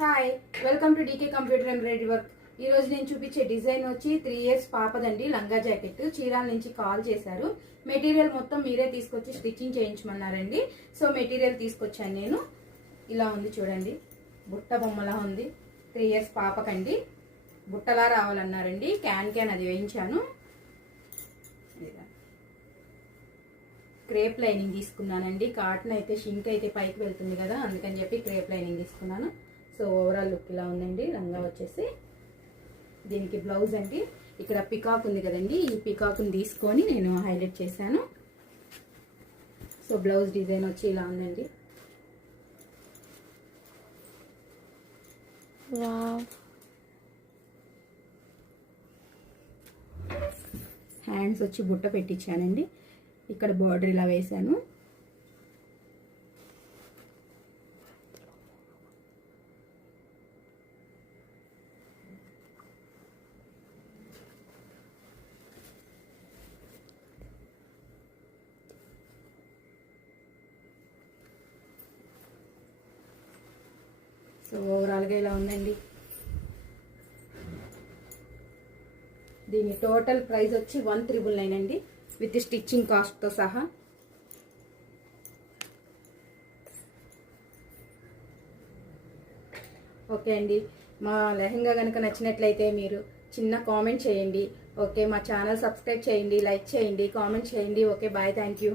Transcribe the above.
Hi, welcome to DK computer embroidery work. ఈ రోజు నేను చూపించే డిజైన్ వచ్చి 3 years పాపదండి. లంగా జాకెట్ చీరాల నుంచి కాల్ చేశారు. మెటీరియల్ మొత్తం మీరే తీసుకొచ్చి స్టిచ్చింగ్ చేయించమన్నారండి. సో మెటీరియల్ తీసుకొచ్చాను నేను. ఇలా ఉంది చూడండి, బుట్ట బొమ్మలా ఉంది. 3 years పాపకండి, బుట్టలా రావాలన్నారండి. క్యాన్ అది వేయించాను. క్రేప్ లైనింగ్ తీసుకున్నానండి. కాటన్ అయితే షింక్ అయితే పైకి వెళ్తుంది కదా, అందుకని చెప్పి క్రేప్ లైనింగ్ తీసుకున్నాను. సో ఓవరాల్ లుక్ ఇలా ఉందండి. లంగా వచ్చేసి దీనికి బ్లౌజ్ అండి. ఇక్కడ పికాక్ ఉంది కదండి, ఈ పికాక్ని తీసుకొని నేను హైలైట్ చేశాను. సో బ్లౌజ్ డిజైన్ వచ్చి ఇలా ఉందండి. హ్యాండ్స్ వచ్చి బుట్ట పెట్టించానండి. ఇక్కడ బార్డర్ ఇలా వేశాను. సో ఓవరాల్గా ఇలా ఉందండి. దీని టోటల్ ప్రైస్ వచ్చి 1,999 అండి, విత్ స్టిచ్చింగ్ కాస్ట్తో సహా. ఓకే అండి, మా లెహంగా కనుక నచ్చినట్లయితే మీరు చిన్న కామెంట్ చేయండి. ఓకే, మా ఛానల్ సబ్స్క్రైబ్ చేయండి, లైక్ చేయండి, కామెంట్ చేయండి. Okay, bye, thank you.